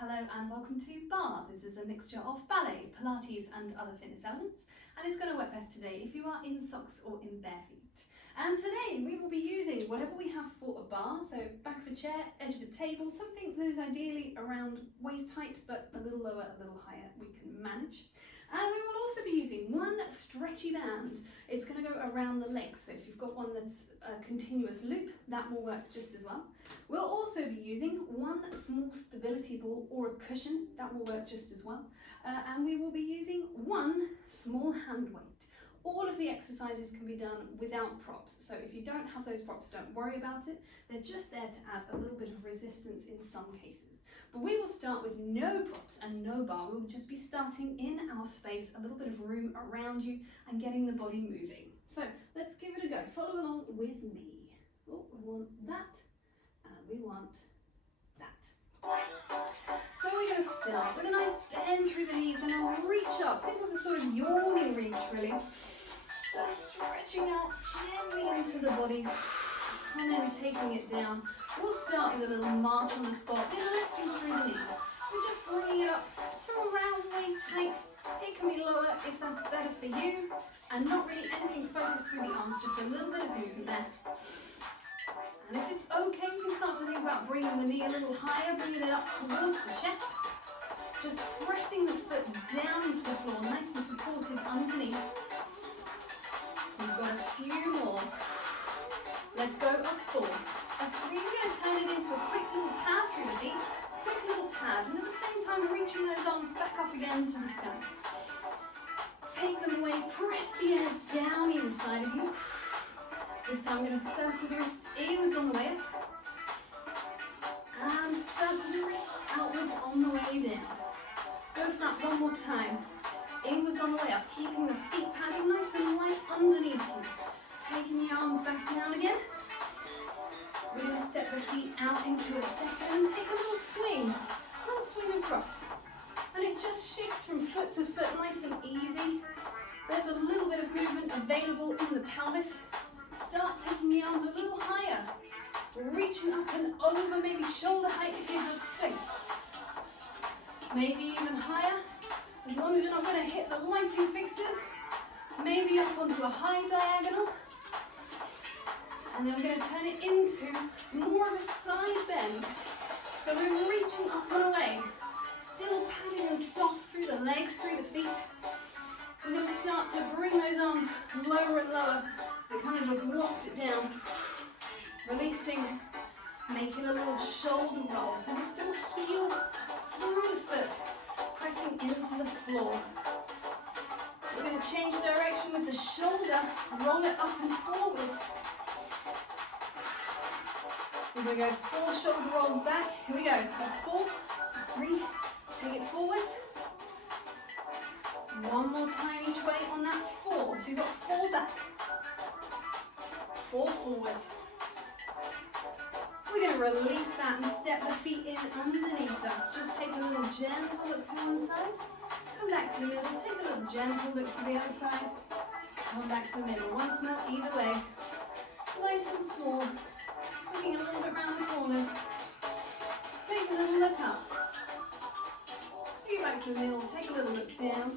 Hello and welcome to Barre. This is a mixture of ballet, Pilates and other fitness elements, and it's going to work best today if you are in socks or in bare feet. And today we will be using whatever we have for a bar, so back of a chair, edge of a table, something that is ideally around waist height but a little lower, a little higher, we can manage. And we will also be using one stretchy band. It's going to go around the legs, so if you've got one that's a continuous loop, that will work just as well. We'll also be using one small stability ball or a cushion, that will work just as well. And we will be using one small hand weight. All of the exercises can be done without props, so if you don't have those props, don't worry about it. They're just there to add a little bit of resistance in some cases. But we will start with no props and no bar. We'll just be starting in our space, a little bit of room around you and getting the body moving. So let's give it a go. Follow along with me. Oh, we want that and we want that. So we're going to start with a nice bend through the knees and a reach up. Think of a sort of yawning reach really. Just stretching out gently into the body and then taking it down. We'll start with a little march on the spot, then lifting through the knee. We're just bringing it up to around waist height. It can be lower if that's better for you, and not really anything focused through the arms, just a little bit of movement there. And if it's okay, we can start to think about bringing the knee a little higher, bringing it up towards the chest. Just pressing the foot down into the floor, nice and supported underneath. We've got a few more. Let's go a 4. A 3, we're going to turn it into a quick little pad through the feet. Quick little pad, and at the same time reaching those arms back up again to the sky. Take them away, press the air down inside of you. This time I'm going to circle the wrists inwards on the way up. And circle the wrists outwards on the way down. Go for that one more time. Inwards on the way up, keeping the feet padding nice and light underneath you. Taking the arms back down again. We're going to step the feet out into a second and take a little swing across. And it just shifts from foot to foot, nice and easy. There's a little bit of movement available in the pelvis. Start taking the arms a little higher. Reaching up and over, maybe shoulder height if you have space. Maybe even higher. As long as you're not going to hit the lighting fixtures, maybe up onto a high diagonal. And then we're going to turn it into more of a side bend. So we're reaching up and away, still padding and soft through the legs, through the feet. We're going to start to bring those arms lower and lower, so they kind of just waft it down. Releasing, making a little shoulder roll. So we still heel through the foot, pressing into the floor. We're going to change direction with the shoulder, roll it up and forwards. We're going to go 4 shoulder rolls back. Here we go. 4, 3, take it forwards. One more time each way on that 4. So you've got 4 back, 4 forwards. We're going to release that and step the feet in underneath us. Just take a little gentle look to one side. Come back to the middle. Take a little gentle look to the other side. Come back to the middle. One smell either way. Nice and small. Looking a little bit round the corner. Take a little look up. Get back to the middle. Take a little look down.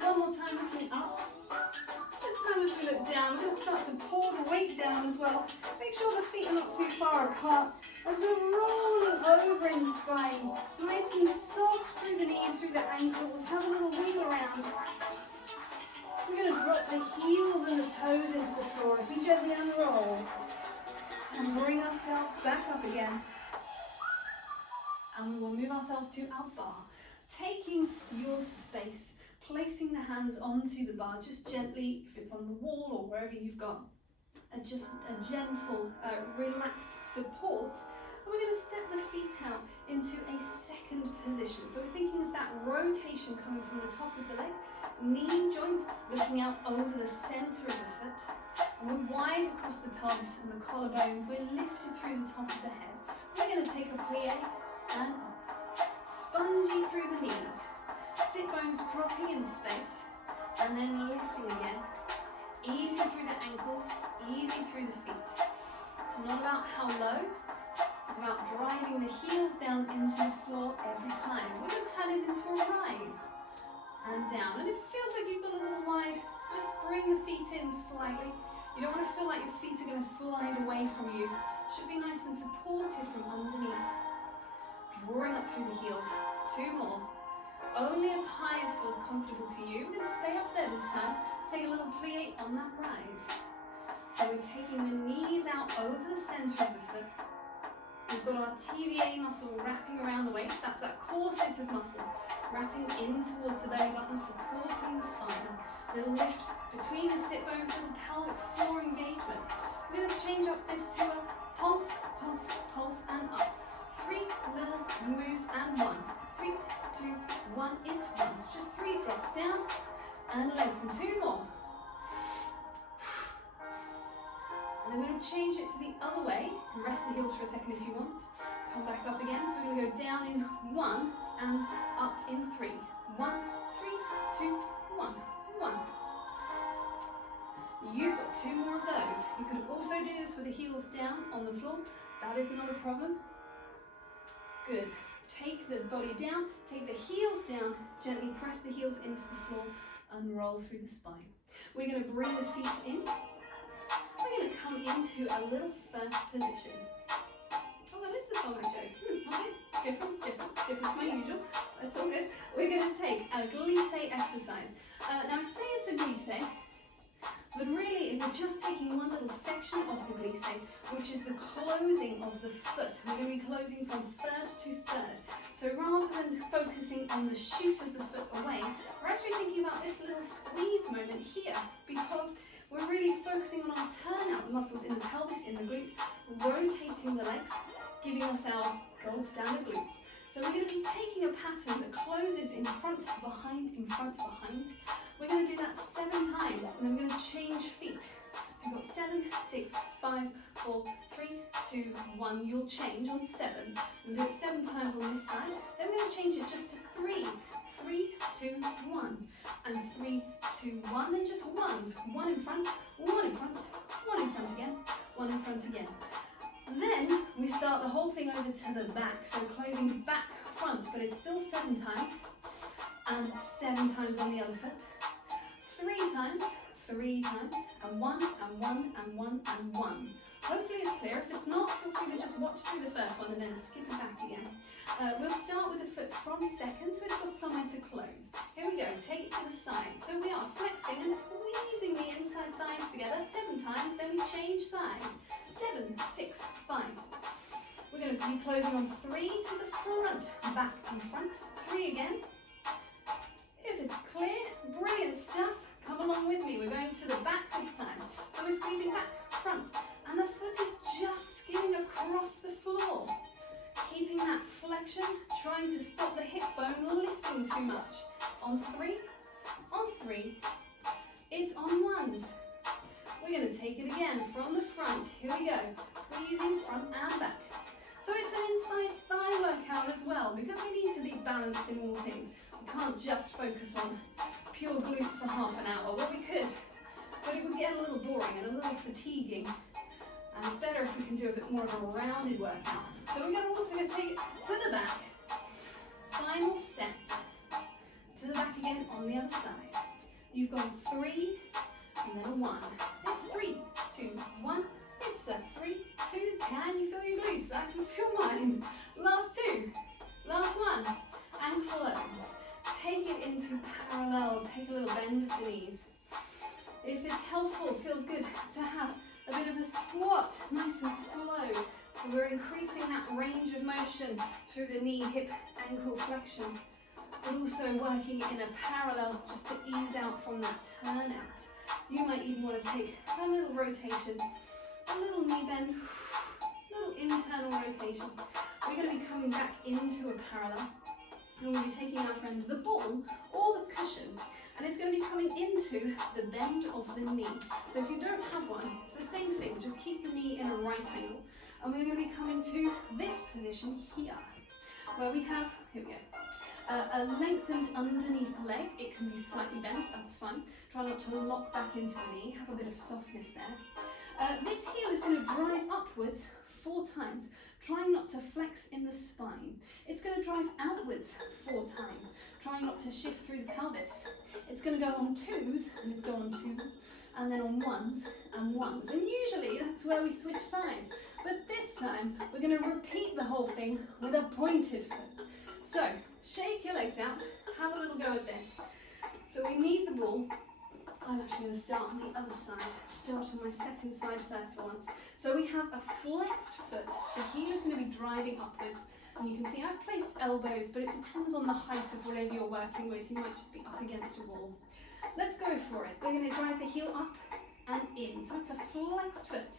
One more time looking up. This time as we look down, we're going to start to pull the weight down as well. Make sure the feet are not too far apart as we're rolling over in the spine. Nice and soft through the knees, through the ankles. Have a little wiggle around. We're going to drop the heels and the toes into the floor as we gently unroll and bring ourselves back up again. And we will move ourselves to our bar. Taking your space, placing the hands onto the bar, just gently, if it's on the wall or wherever you've got, just a gentle, relaxed support. And we're going to step the feet out into a second position. So we're thinking of that rotation coming from the top of the leg, knee joint looking out over the center of the foot. And we're wide across the pelvis and the collarbones. We're lifted through the top of the head. We're going to take a plie and up. Spongy through the knees. Sit bones dropping in space and then lifting again. Easy through the ankles, easy through the feet. It's not about how low, It's about driving the heels down into the floor every time. We're going to turn it into a rise and down. And if it feels like you've got a little wide, just bring the feet in slightly. You don't want to feel like your feet are going to slide away from you. Should be nice and supported from underneath. Drawing up through the heels. 2 more. Only as high as feels comfortable to you. We're going to stay up there this time. Take a little plie on that rise. So we're taking the knees out over the centre of the foot. We've got our TVA muscle wrapping around the waist. That's that corset of muscle wrapping in towards the belly button, supporting the spine. Little lift between the sit bones, little pelvic floor engagement. We're going to change up this to a pulse, pulse, pulse, and up. 3 little moves and 1. 3, 2, 1, it's 1. Just 3 drops down and lengthen. 2 more. And I'm going to change it to the other way. Rest the heels for a second if you want. Come back up again. So we're going to go down in 1 and up in 3. 1, 3, 2, 1, 1. You've got 2 more of those. You could also do this with the heels down on the floor. That is not a problem. Good. Take the body down, take the heels down, gently press the heels into the floor and roll through the spine. We're going to bring the feet in. We're going to come into a little first position. Oh, that is the song I chose. Okay, different to my usual. It's all good. We're going to take a glisse exercise. Now I say it's a glisse, but really we're just taking one little section of the glisse, which is the closing of the foot. We're going to be closing from third to third. So rather than focusing on the shoot of the foot away, we're actually thinking about this little squeeze moment here, because we're really focusing on our turnout, the muscles in the pelvis, in the glutes, rotating the legs, giving us our gold standard glutes. So we're going to be taking a pattern that closes in front, behind, in front, behind. We're going to do that 7 times, and then we're going to change feet. So we've got 7, 6, 5, 4, 3, 2, 1. You'll change on 7. We'll do it 7 times on this side. Then we're going to change it just to 3. 3, 2, 1. And 3, 2, 1. Then just ones. 1 in front, 1 in front, 1 in front again, 1 in front again. Then we start the whole thing over to the back. So closing back, front, but it's still 7 times. And 7 times on the other foot. 3 times, 3 times, and 1, and 1, and 1, and 1. Hopefully it's clear. If it's not, feel free to just watch through the first one and then skip it back again. We'll start with the foot from second, so it's got somewhere to close. Here we go, take it to the side. So we are flexing and squeezing the inside thighs together 7 times, then we change sides. 7, 6, 5. We're going to be closing on 3 to the front, back and front. 3 again. If it's clear, brilliant stuff. Come along with me. We're going to the back this time. So we're squeezing back, front, and the foot is just skimming across the floor. Keeping that flexion, trying to stop the hip bone lifting too much. On 3, on 3. It's on ones. We're going to take it again from the front. Here we go. Squeezing front and back. So it's an inside thigh workout as well, because we need to be balanced in all things. We can't just focus on pure glutes for half an hour. Well, we could, but it would get a little boring and a little fatiguing. And it's better if we can do a bit more of a rounded workout. So we're also going to take it to the back. Final set. To the back again on the other side. You've gone 3 and then a 1. It's 3, 2, 1. It's a 3, 2. Can you feel your glutes? I can feel mine. Last 2. Last 1. And close. Take it into parallel. Take a little bend of the knees. If it's helpful, it feels good to have a bit of a squat, nice and slow. So we're increasing that range of motion through the knee, hip, ankle flexion, but also working in a parallel just to ease out from that turnout. You might even want to take a little rotation, a little knee bend, a little internal rotation. We're going to be coming back into a parallel, and we'll be taking our friend the ball or the cushion, and it's going to be coming into the bend of the knee. So if you don't have one, it's the same thing, just keep the knee in a right angle. And we're going to be coming to this position here, where we have, here we go, a lengthened underneath leg. It can be slightly bent, that's fine. Try not to lock back into the knee, have a bit of softness there. This heel is going to drive upwards 4 times. Trying not to flex in the spine. It's going to drive outwards 4 times. Trying not to shift through the pelvis. It's going to go on 2s, and it's go on 2s, and then on 1s and 1s. And usually that's where we switch sides. But this time we're going to repeat the whole thing with a pointed foot. So shake your legs out. Have a little go at this. So we need the ball. I'm actually going to start on the other side. Start on my second side first for once. So we have a flexed foot. The heel is going to be driving upwards. And you can see I've placed elbows, but it depends on the height of whatever you're working with. You might just be up against a wall. Let's go for it. We're going to drive the heel up and in. So it's a flexed foot.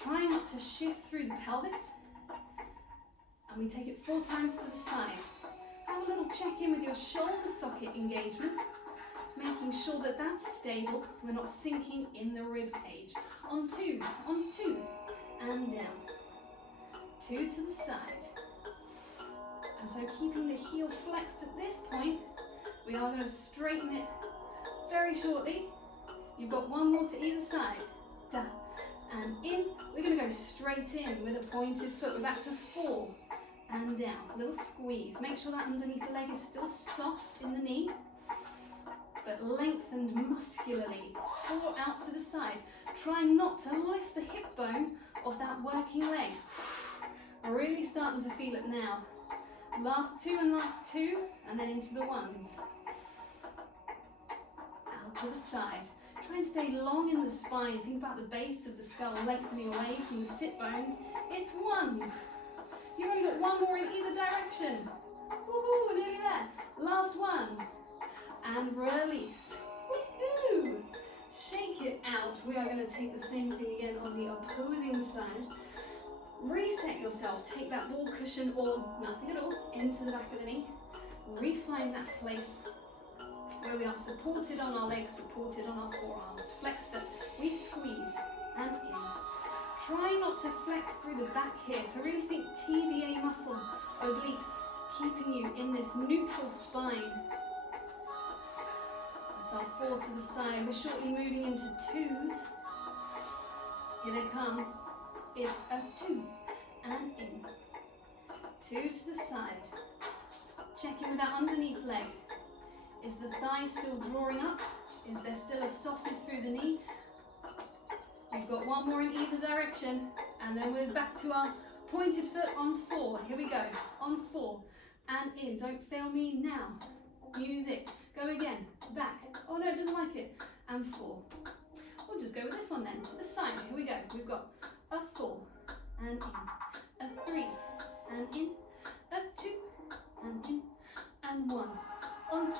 Try not to shift through the pelvis. And we take it 4 times to the side. Have a little check in with your shoulder socket engagement. Making sure that that's stable. We're not sinking in the rib cage. On 2s, on 2, and down. 2 to the side. And so keeping the heel flexed at this point, we are going to straighten it very shortly. You've got 1 more to either side. Down and in. We're going to go straight in with a pointed foot. We're back to 4 and down. A little squeeze. Make sure that underneath the leg is still soft in the knee, but lengthened muscularly. 4 out to the side. Try not to lift the hip bone of that working leg. Really starting to feel it now. Last 2 and last 2, and then into the 1s. Out to the side. Try and stay long in the spine. Think about the base of the skull lengthening away from the sit bones. It's 1s. You've only got 1 more in either direction. Woohoo, nearly there. Last 1. And release. Woohoo! Shake it out. We are going to take the same thing again on the opposing side. Reset yourself. Take that ball cushion or nothing at all into the back of the knee. Refine that place where we are supported on our legs, supported on our forearms. Flex foot. We squeeze and in. Try not to flex through the back here. So really think TVA muscle, obliques, keeping you in this neutral spine. That's our 4 to the side. We're shortly moving into 2s. Here they come. It's a 2 and in. 2 to the side. Check in with that underneath leg. Is the thigh still drawing up? Is there still a softness through the knee? We've got 1 more in either direction, and then we're back to our pointed foot on 4. Here we go. On 4 and in. Don't fail me now. Use it. Go again. Back. Oh no, it doesn't like it. And 4. We'll just go with this one then. To the side. Here we go. We've got a 4 and in. A 3 and in. A 2 and in. And 1. On 2s.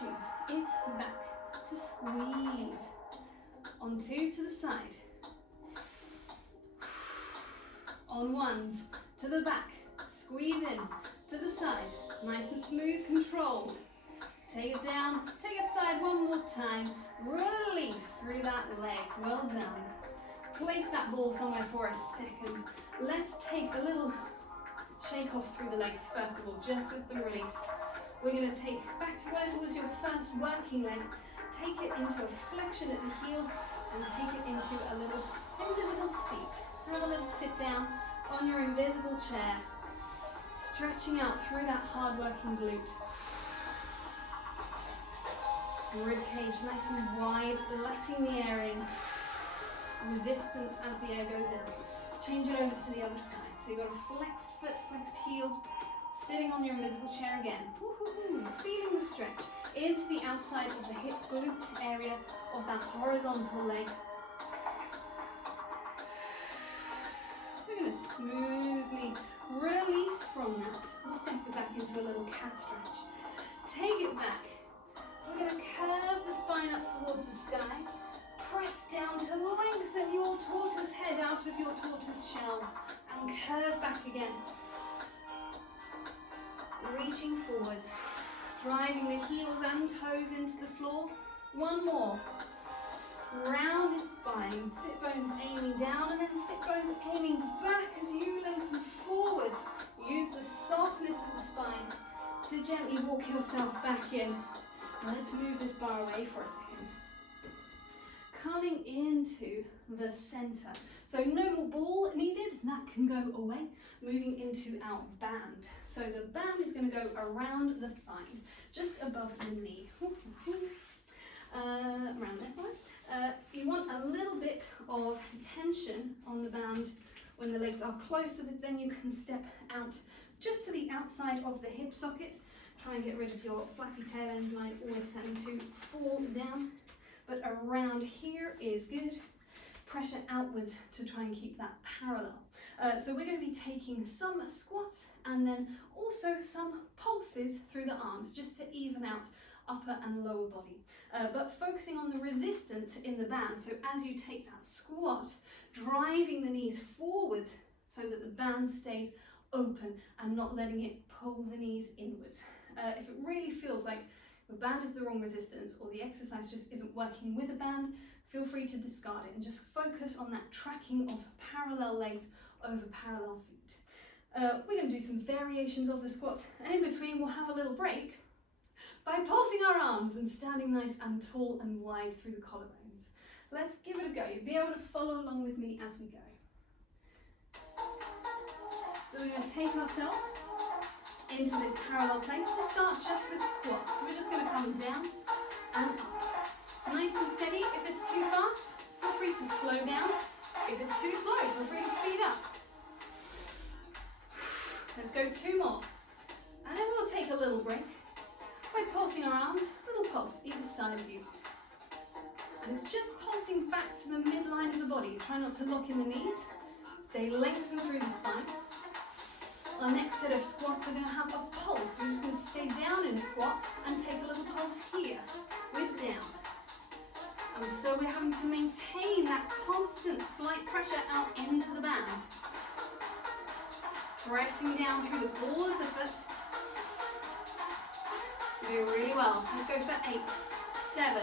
It's back to squeeze. On 2 to the side. On 1s to the back. Squeeze in to the side. Nice and smooth, controlled. Take it down, take it aside 1 more time. Release through that leg. Well done. Place that ball somewhere for a second. Let's take a little shake off through the legs first of all, just with the release. We're going to take back to whatever was your first working leg. Take it into a flexion at the heel and take it into a little invisible seat. Have a little sit down on your invisible chair, stretching out through that hard working glute. Rib cage nice and wide, letting the air in. Resistance as the air goes in. Change it over to the other side. So you've got a flexed foot, flexed heel, sitting on your invisible chair again. Woo-hoo-hoo. Feeling the stretch into the outside of the hip glute area of that horizontal leg. We're going to smoothly release from that. We'll step it back into a little cat stretch. Take it back. We're going to curve the spine up towards the sky. Press down to lengthen your tortoise head out of your tortoise shell and curve back again. Reaching forwards, driving the heels and toes into the floor. 1 more. Rounded spine, sit bones aiming down and then sit bones aiming back as you lengthen forwards. Use the softness of the spine to gently walk yourself back in. Let's move this bar away for a second. Coming into the center. So no more ball needed. That can go away, moving into our band. So the band is going to go around the thighs, just above the knee. Around there, sorry. You want a little bit of tension on the band when the legs are close, so that then you can step out just to the outside of the hip socket. Try and get rid of your flappy tail end. Mine always tend to fall down, but around here is good. Pressure outwards to try and keep that parallel. So we're going to be taking some squats and then also some pulses through the arms, just to even out upper and lower body. But focusing on the resistance in the band. So as you take that squat, driving the knees forwards so that the band stays open and not letting it pull the knees inwards. If it really feels like the band is the wrong resistance or the exercise just isn't working with a band, feel free to discard it and just focus on that tracking of parallel legs over parallel feet. We're going to do some variations of the squats, and in between we'll have a little break by pulsing our arms and standing nice and tall and wide through the collarbones. Let's give it a go. You'll be able to follow along with me as we go. So we're going to take ourselves into this parallel place. We'll start just with squats. So we're just going to come down and up. Nice and steady. If it's too fast, feel free to slow down. If it's too slow, feel free to speed up. Let's go 2 more. And then we'll take a little break by pulsing our arms, little pulse either side of you. And it's just pulsing back to the midline of the body. Try not to lock in the knees. Stay lengthened through the spine. Our next set of squats are going to have a pulse. So we're just going to stay down in a squat and take a little pulse here with down. And so we're having to maintain that constant slight pressure out into the band. Pressing down through the ball of the foot. Doing really well. Let's go for 8, 7.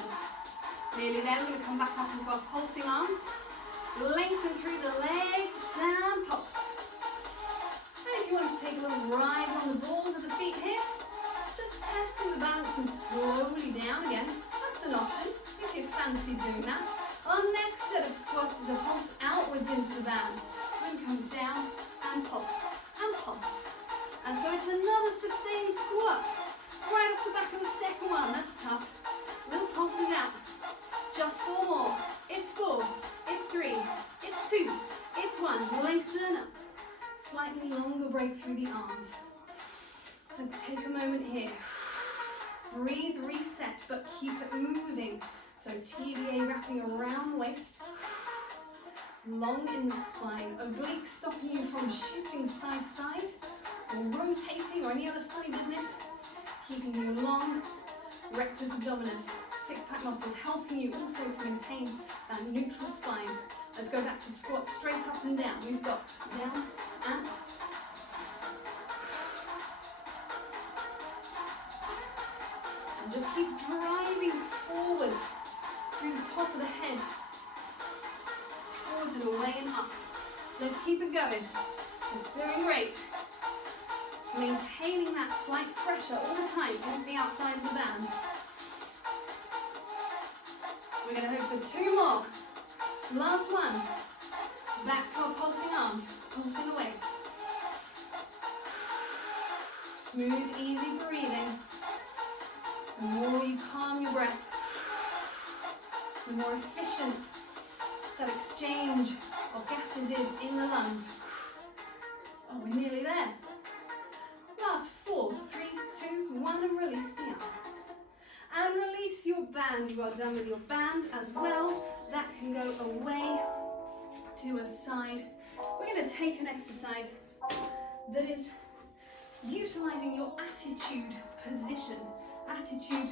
Nearly there. We're going to come back up into our pulsing arms. Lengthen through the legs and pulse. And if you want to take a little rise on the balls of the feet here, just testing the balance and slowly down again. That's an option if you fancy doing that. Our next set of squats is a pulse outwards into the band. So we come down and pulse and pulse. And so it's another sustained squat. Right off the back of the second one. That's tough. Little pulsing down. Just 4 more. It's 4. It's 3. It's 2. It's 1. Lengthen up. Slightly longer break through the arms. Let's take a moment here. Breathe, reset, but keep it moving. So TVA wrapping around the waist. Long in the spine. Obliques stopping you from shifting side to side or rotating or any other funny business. Keeping you long. Rectus abdominis. 6-pack muscles helping you also to maintain that neutral spine. Let's go back to squats straight up and down. We've got down and up. And just keep driving forwards through the top of the head. Forwards and away and up. Let's keep it going. It's doing great. Maintaining that slight pressure all the time against the outside of the band. We're going to go for 2 more. Last one. Back to our pulsing arms. Pulsing away. Smooth, easy breathing. The more you calm your breath, the more efficient that exchange of gases is in the lungs. Oh, we're nearly there. Last 4, 3, 2, 1, and release the arms. And release your band. You are done with your band as well. That can go away to a side. We're going to take an exercise that is utilizing your attitude position. Attitude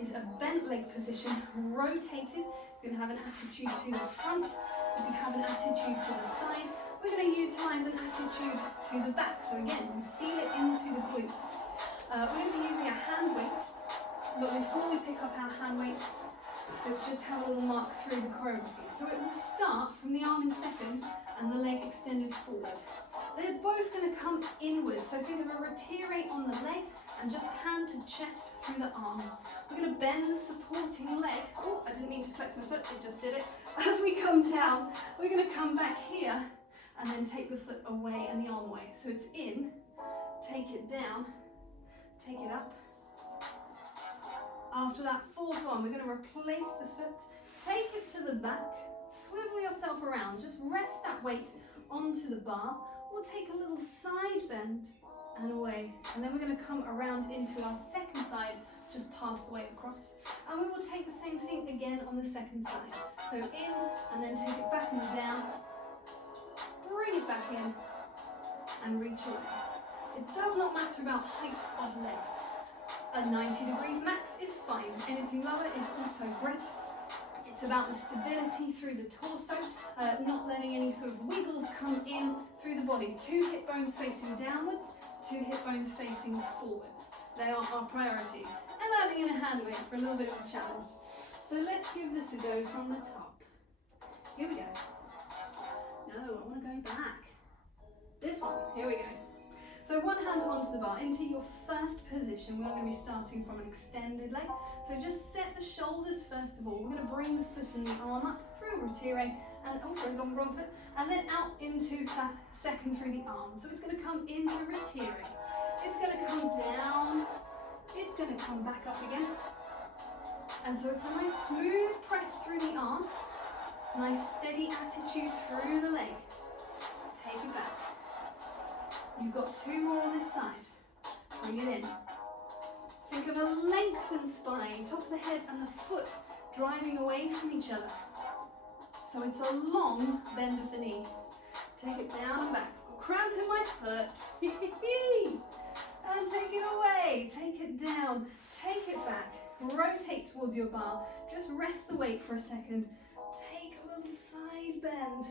is a bent leg position, rotated. You're going to have an attitude to the front. You can have an attitude to the side. We're going to utilize an attitude to the back. So again, you feel it into the glutes. We're going to be using a hand weight. But before we pick up our hand weight, let's just have a little mark through the choreography. So it will start from the arm in second and the leg extended forward. They're both going to come inward. So think of a rotirate on the leg and just hand to chest through the arm. We're going to bend the supporting leg. Oh, I didn't mean to flex my foot, it just did it. As we come down, we're going to come back here and then take the foot away and the arm away. So it's in, take it down, take it up. After that fourth one, we're going to replace the foot, take it to the back, swivel yourself around, just rest that weight onto the bar, or take a little side bend and away. And then we're going to come around into our second side, just pass the weight across. And we will take the same thing again on the second side. So in, and then take it back and down, bring it back in, and reach away. It does not matter about height of leg. A 90 degrees max is fine. Anything lower is also great. It's about the stability through the torso, not letting any sort of wiggles come in through the body. 2 hip bones facing downwards, 2 hip bones facing forwards. They are our priorities. And adding in a hand weight for a little bit of a challenge. So let's give this a go from the top. Here we go. No, I want to go back. This one, here we go. So one hand onto the bar, into your first position. We're going to be starting from an extended leg. So just set the shoulders first of all. We're going to bring the foot and the arm up through a retire, and also wrong foot, and then out into that second through the arm. So it's going to come into retire. It's going to come down. It's going to come back up again. And so it's a nice smooth press through the arm. Nice steady attitude through the leg. Take it back. You've got 2 more on this side. Bring it in. Think of a lengthened spine, top of the head and the foot driving away from each other. So it's a long bend of the knee. Take it down and back. Cramp in my foot. And take it away. Take it down. Take it back. Rotate towards your bar. Just rest the weight for a second. Take a little side bend.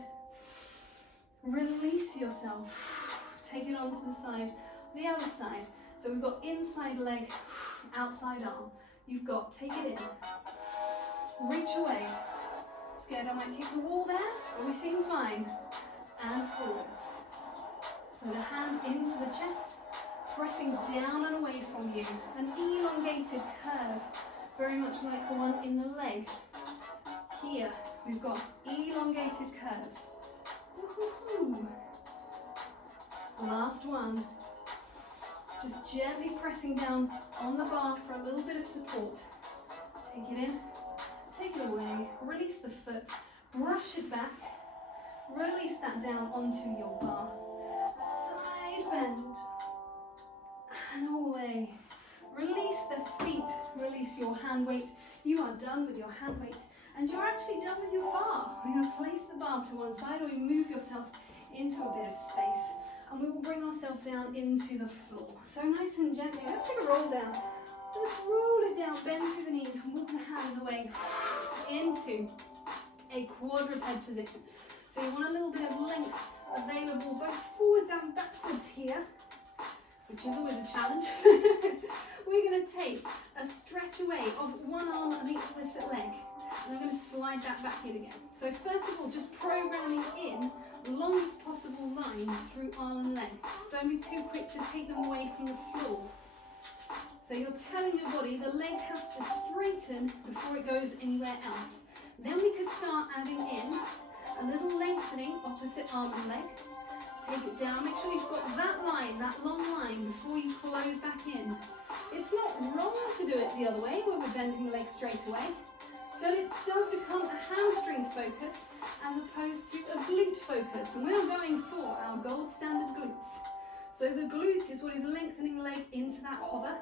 Release yourself. Take it onto the side, the other side. So we've got inside leg, outside arm. You've got, take it in, reach away. Scared I might kick the wall there? Are we seeing fine? And forwards. So the hands into the chest, pressing down and away from you. An elongated curve, very much like the one in the leg. Here, we've got elongated curves. Woo-hoo-hoo. Last one. Just gently pressing down on the bar for a little bit of support. Take it in, take it away, release the foot, brush it back, release that down onto your bar. Side bend, and away. Release the feet, release your hand weight. You are done with your hand weight, and you're actually done with your bar. We're going to place the bar to one side, or you move yourself into a bit of space. And we will bring ourselves down into the floor. So nice and gently, let's take a roll down. Let's roll it down, bend through the knees, walk the hands away into a quadruped position. So you want a little bit of length available both forwards and backwards here, which is always a challenge. We're going to take a stretch away of one arm and the opposite leg. And I'm going to slide that back in again. So first of all, just programming in longest possible line through arm and leg. Don't be too quick to take them away from the floor. So you're telling your body the leg has to straighten before it goes anywhere else. Then we could start adding in a little lengthening opposite arm and leg. Take it down, make sure you've got that line, that long line before you close back in. It's not wrong to do it the other way where we're bending the leg straight away. But it does become a hamstring focus as opposed to a glute focus. And we're going for our gold standard glutes. So the glute is what is lengthening the leg into that hover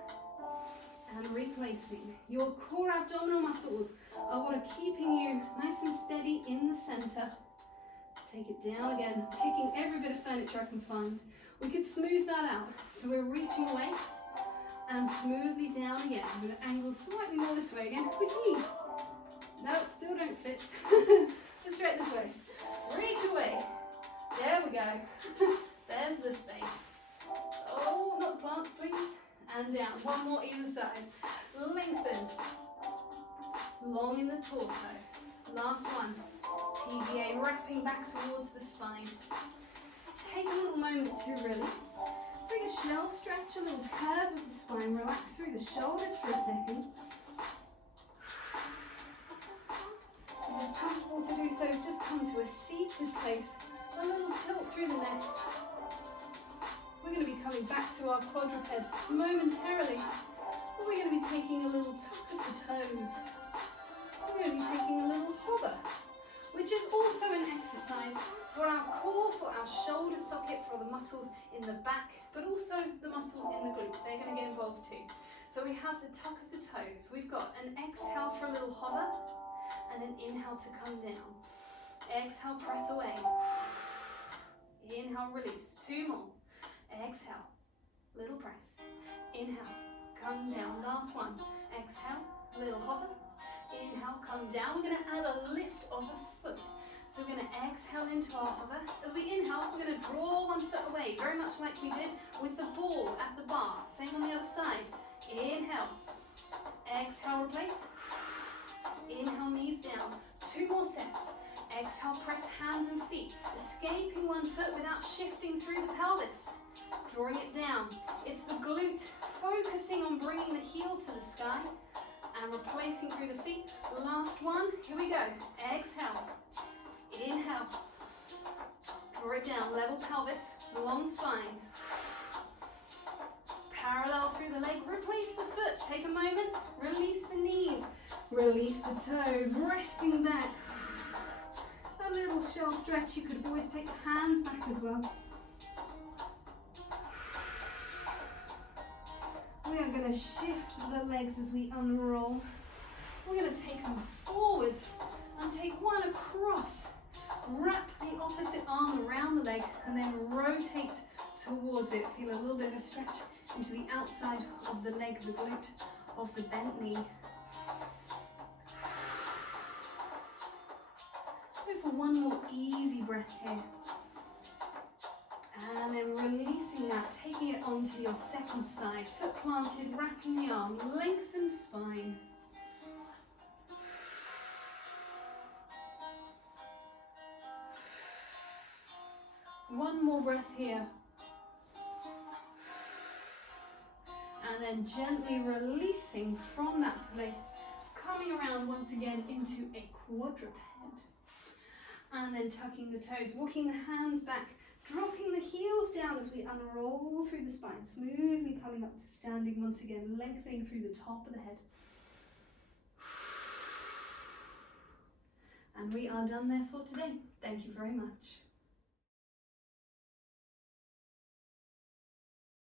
and replacing. Your core abdominal muscles are what are keeping you nice and steady in the center. Take it down again, picking every bit of furniture I can find. We could smooth that out. So we're reaching away and smoothly down again. I'm going to angle slightly more this way again. No, still don't fit. Let's try it this way. Reach away. There we go. There's the space. Oh, not the plants, please. And down. One more either side. Lengthen. Long in the torso. Last one. TVA wrapping back towards the spine. Take a little moment to release. Take a shell stretch, a little curve of the spine. Relax through the shoulders for a second. If it's comfortable to do so, just come to a seated place a little tilt through the neck. We're going to be coming back to our quadruped momentarily. And we're going to be taking a little tuck of the toes. We're going to be taking a little hover, which is also an exercise for our core, for our shoulder socket, for the muscles in the back, but also the muscles in the glutes. They're going to get involved too. So we have the tuck of the toes. We've got an exhale for a little hover and an inhale to come down. Exhale, press away. Inhale, release. 2 more. Exhale, little press. Inhale, come down. Last one. Exhale, little hover. Inhale, come down. We're going to add a lift of a foot. So we're going to exhale into our hover. As we inhale, we're going to draw one foot away, very much like we did with the ball at the bar. Same on the other side. Inhale. Exhale, replace. Inhale, knees down. 2 more sets. Exhale, press hands and feet, escaping one foot without shifting through the pelvis. Drawing it down. It's the glute, focusing on bringing the heel to the sky and replacing through the feet. Last one, here we go. Exhale. Inhale. Draw it down, level pelvis, long spine. Parallel through the leg, replace the foot. Take a moment, release the knees, release the toes, resting back. A little shell stretch. You could always take the hands back as well. We are going to shift the legs as we unroll. We're going to take them forwards and take one across. Wrap the opposite arm around the leg and then rotate towards it. Feel a little bit of a stretch into the outside of the leg, the glute of the bent knee. Go for one more easy breath here. And then releasing that, taking it onto your second side. Foot planted, wrapping the arm, lengthened spine. One more breath here. And then gently releasing from that place, coming around once again into a quadruped. And then tucking the toes, walking the hands back, dropping the heels down as we unroll through the spine, smoothly coming up to standing once again, lengthening through the top of the head. And we are done there for today. Thank you very much.